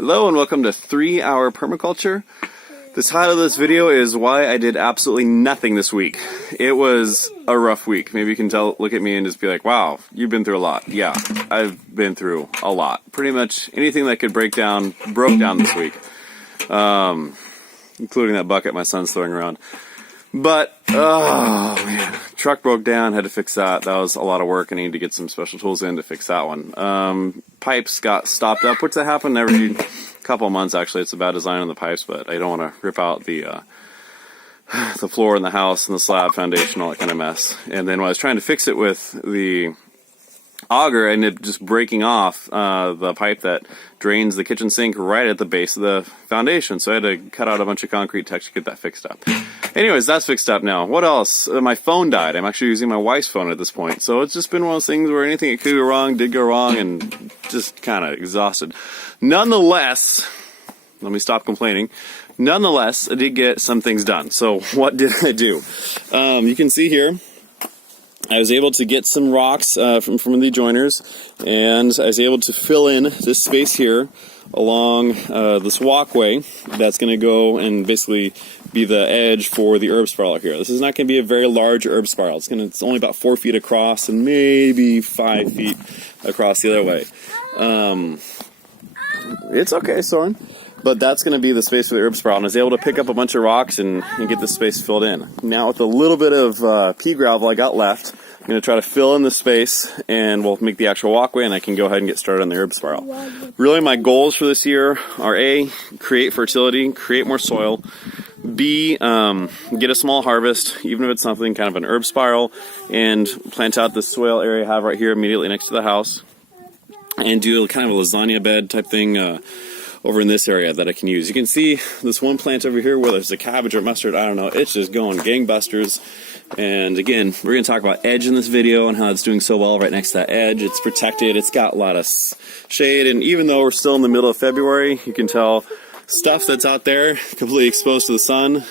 Hello and welcome to 3 Hour Permaculture. The title of this video is why I did absolutely nothing this week. It was a rough week. Maybe you can tell, look at me and just be like, wow, you've been through a lot. Yeah, I've been through a lot. Pretty much anything that could broke down this week. Including that bucket my son's throwing around. But, oh man, truck broke down, had to fix that. That was a lot of work. I needed to get some special tools in to fix that one. Pipes got stopped up, which that happened every couple of months actually. It's a bad design on the pipes, but I don't want to rip out the floor in the house and the slab foundation, all that kind of mess. And then when I was trying to fix it with the auger, I ended up just breaking off the pipe that drains the kitchen sink right at the base of the foundation. So I had to cut out a bunch of concrete to actually get that fixed up. Anyways, that's fixed up now. What else? My phone died. I'm actually using my wife's phone at this point. So it's just been one of those things where anything that could go wrong did go wrong, and just kind of exhausted. Nonetheless, let me stop complaining. Nonetheless, I did get some things done. So what did I do? You can see here, I was able to get some rocks from the joiners, and I was able to fill in this space here along this walkway that's going to go and basically be the edge for the herb spiral here. This is not going to be a very large herb spiral. It's only about 4 feet across and maybe 5 feet across the other way. It's okay, Soren. But that's going to be the space for the herb spiral. And I was able to pick up a bunch of rocks and get this space filled in. Now with a little bit of pea gravel I got left, I'm going to try to fill in the space and we'll make the actual walkway, and I can go ahead and get started on the herb spiral. Really my goals for this year are A, create fertility, create more soil. B, get a small harvest, even if it's something kind of an herb spiral, and plant out the soil area I have right here immediately next to the house. And do kind of a lasagna bed type thing over in this area that I can use. You can see this one plant over here, whether it's a cabbage or mustard, I don't know, it's just going gangbusters. And again, we're going to talk about edge in this video and how it's doing so well right next to that edge. It's protected, it's got a lot of shade, and even though we're still in the middle of February, you can tell stuff that's out there completely exposed to the sun,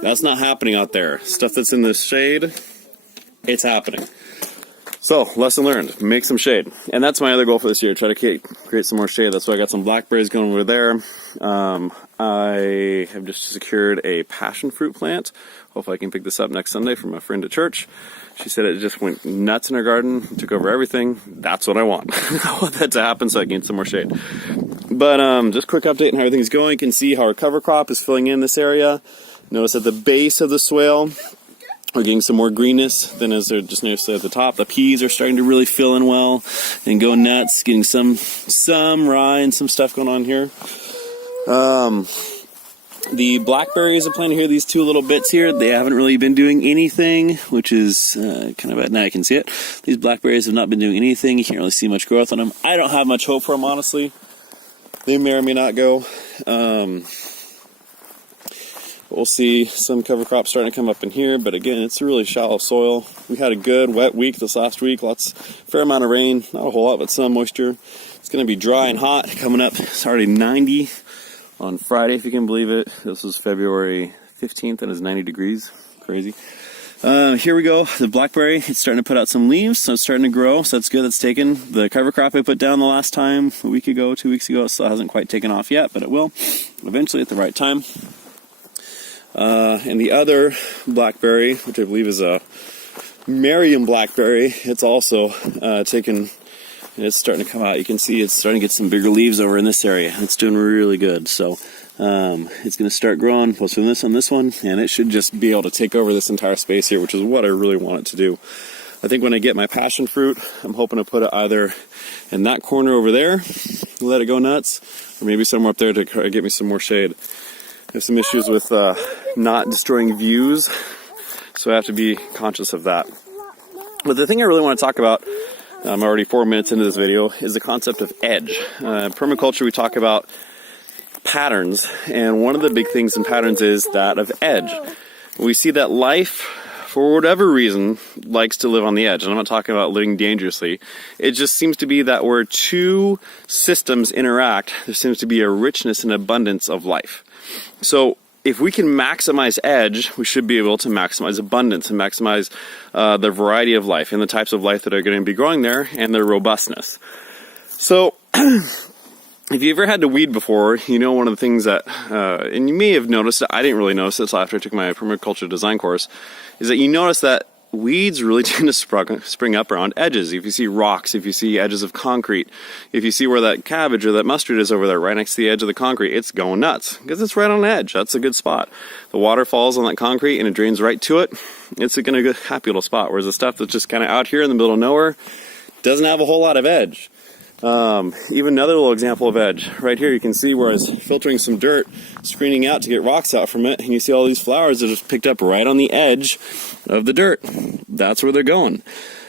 that's not happening out there. Stuff that's in the shade, it's happening. So, lesson learned, make some shade. And that's my other goal for this year, try to create some more shade. That's why I got some blackberries going over there. I have just secured a passion fruit plant. Hopefully I can pick this up next Sunday from a friend at church. She said it just went nuts in her garden, took over everything. That's what I want. I want that to happen so I can get some more shade. But just quick update on how everything's going. You can see how our cover crop is filling in this area. Notice at the base of the swale, we're getting some more greenness than as they're just noticed at the top. The peas are starting to really fill in well and go nuts, getting some rye and some stuff going on here. The blackberries are planted here, these two little bits here, they haven't really been doing anything, which is kind of bad. Now I can see it. These blackberries have not been doing anything. You can't really see much growth on them. I don't have much hope for them, honestly. They may or may not go. We'll see some cover crops starting to come up in here, but again, it's a really shallow soil. We had a good wet week this last week, fair amount of rain, not a whole lot, but some moisture. It's going to be dry and hot coming up. It's already 90 on Friday, if you can believe it. This was February 15th and it's 90 degrees. Crazy. Here we go. The blackberry, it's starting to put out some leaves, so it's starting to grow, so that's good. That's taken. The cover crop I put down the last time, a week ago, 2 weeks ago, it still hasn't quite taken off yet, but it will eventually at the right time. And the other blackberry, which I believe is a Merriam blackberry, it's also taken, and it's starting to come out. You can see it's starting to get some bigger leaves over in this area. It's doing really good. So it's going to start growing. We'll swim this on this one, and it should just be able to take over this entire space here, which is what I really want it to do. I think when I get my passion fruit, I'm hoping to put it either in that corner over there, let it go nuts, or maybe somewhere up there to get me some more shade. I have some issues with not destroying views, so I have to be conscious of that. But the thing I really want to talk about, I'm already 4 minutes into this video, is the concept of edge. Permaculture, we talk about patterns, and one of the big things in patterns is that of edge. We see that life, for whatever reason, likes to live on the edge. And I'm not talking about living dangerously. It just seems to be that where two systems interact, there seems to be a richness and abundance of life. So if we can maximize edge, we should be able to maximize abundance and maximize the variety of life and the types of life that are going to be growing there and their robustness. So if you ever had to weed before, you know one of the things that, and you may have noticed it, I didn't really notice it until after I took my permaculture design course, is that you notice that weeds really tend to spring up around edges. If you see rocks, if you see edges of concrete, if you see where that cabbage or that mustard is over there right next to the edge of the concrete, it's going nuts because it's right on the edge. That's a good spot. The water falls on that concrete and it drains right to it. It's going to be a happy little spot. Whereas the stuff that's just kind of out here in the middle of nowhere doesn't have a whole lot of edge. Even another little example of edge right here, you can see where I was filtering some dirt, screening out to get rocks out from it, and you see all these flowers that just picked up right on the edge of the dirt. That's where they're going.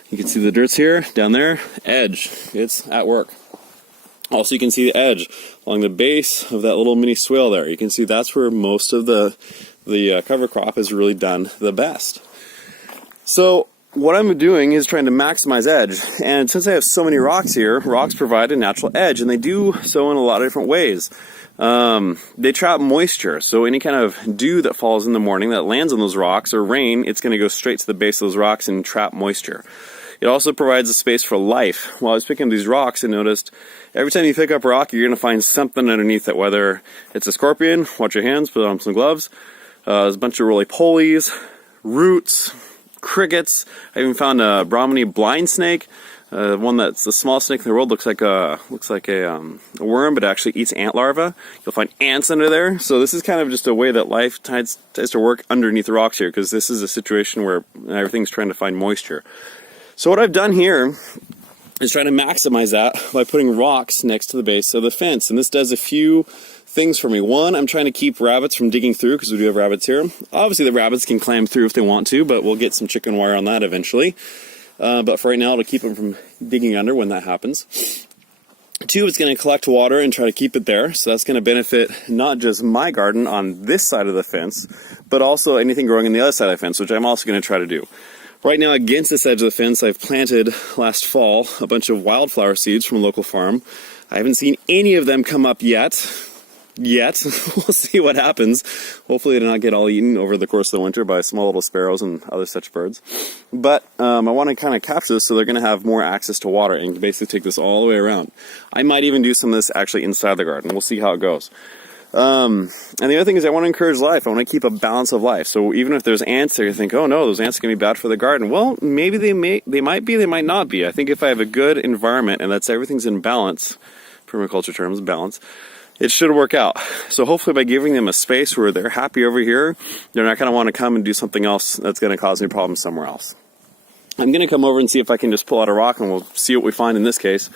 You can see the dirt's here, down there, edge. It's at work. Also, you can see the edge along the base of that little mini swale there. You can see that's where most of the cover crop has really done the best. So what I'm doing is trying to maximize edge, and since I have so many rocks here, rocks provide a natural edge, and they do so in a lot of different ways. They trap moisture, so any kind of dew that falls in the morning that lands on those rocks, or rain, it's going to go straight to the base of those rocks and trap moisture. It also provides a space for life. While I was picking up these rocks, I noticed every time you pick up a rock, you're going to find something underneath it, whether it's a scorpion, watch your hands, put on some gloves, there's a bunch of roly-polies, roots, crickets. I even found a Brahminy blind snake, one that's the smallest snake in the world. Looks like a worm, but actually eats ant larvae. You'll find ants under there. So this is kind of just a way that life tries to work underneath the rocks here, because this is a situation where everything's trying to find moisture. So what I've done here is trying to maximize that by putting rocks next to the base of the fence, and this does a few things for me. One, I'm trying to keep rabbits from digging through, because we do have rabbits here. Obviously the rabbits can climb through if they want to, but we'll get some chicken wire on that eventually. But for right now, it'll keep them from digging under when that happens. Two, it's going to collect water and try to keep it there, so that's going to benefit not just my garden on this side of the fence, but also anything growing on the other side of the fence, which I'm also going to try to do. Right now, against this edge of the fence, I've planted last fall a bunch of wildflower seeds from a local farm. I haven't seen any of them come up yet. We'll see what happens. Hopefully it'll not get all eaten over the course of the winter by small little sparrows and other such birds. But I want to kind of capture this so they're going to have more access to water and basically take this all the way around. I might even do some of this actually inside the garden. We'll see how it goes. And the other thing is I want to encourage life. I want to keep a balance of life. So even if there's ants there, you think, oh no, those ants are going to be bad for the garden. Well, maybe they might be, they might not be. I think if I have a good environment and that's everything's in balance, permaculture terms, balance, it should work out. So hopefully by giving them a space where they're happy over here, they're not going to want to come and do something else that's going to cause me problems somewhere else. I'm going to come over and see if I can just pull out a rock, and we'll see what we find in this case.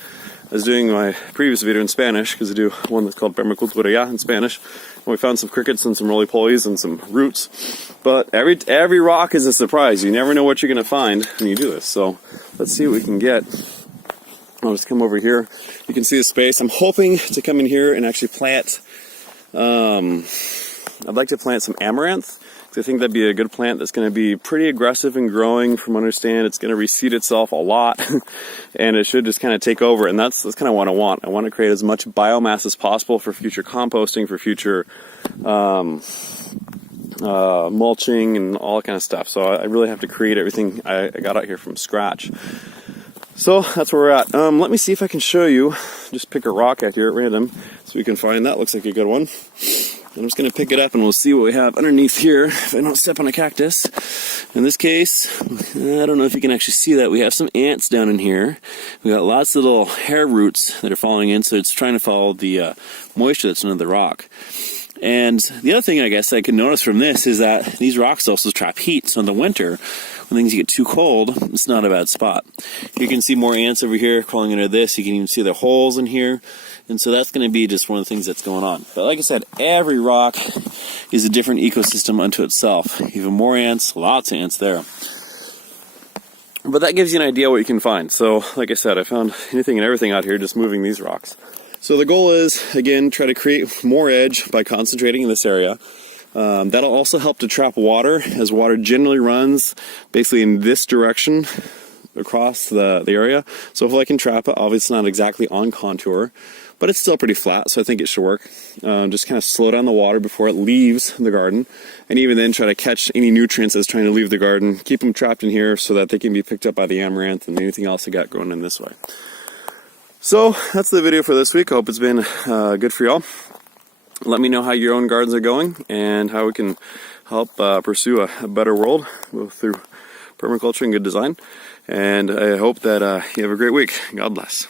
I was doing my previous video in Spanish, because I do one that's called Permaculture in Spanish. And we found some crickets and some roly-polies and some roots. But every rock is a surprise. You never know what you're going to find when you do this. So let's see what we can get. I'll just come over here. You can see the space. I'm hoping to come in here and actually plant, I'd like to plant some amaranth, because I think that'd be a good plant that's going to be pretty aggressive in growing. From what I understand, it's going to reseed itself a lot, and it should just kind of take over, and that's kind of what I want. I want to create as much biomass as possible for future composting, for future mulching, and all that kind of stuff. So I really have to create everything I got out here from scratch. So that's where we're at. Let me see if I can show you. Just pick a rock out here at random so we can find that. Looks like a good one. I'm just going to pick it up and we'll see what we have underneath here if I don't step on a cactus. In this case, I don't know if you can actually see that. We have some ants down in here. We got lots of little hair roots that are falling in, so it's trying to follow the moisture that's under the rock. And the other thing I guess I can notice from this is that these rocks also trap heat. So in the winter, when things get too cold, it's not a bad spot. You can see more ants over here crawling under this. You can even see the holes in here. And so that's going to be just one of the things that's going on. But like I said, every rock is a different ecosystem unto itself. Even more ants, lots of ants there. But that gives you an idea what you can find. So like I said, I found anything and everything out here just moving these rocks. So the goal is, again, try to create more edge by concentrating in this area. That'll also help to trap water, as water generally runs basically in this direction across the area. So if I can trap it, obviously it's not exactly on contour, but it's still pretty flat, so I think it should work. Just kind of slow down the water before it leaves the garden, and even then try to catch any nutrients that's trying to leave the garden, keep them trapped in here so that they can be picked up by the amaranth and anything else I got going in this way. So that's the video for this week. I hope it's been good for y'all. Let me know how your own gardens are going and how we can help pursue a better world through permaculture and good design. And I hope that you have a great week. God bless.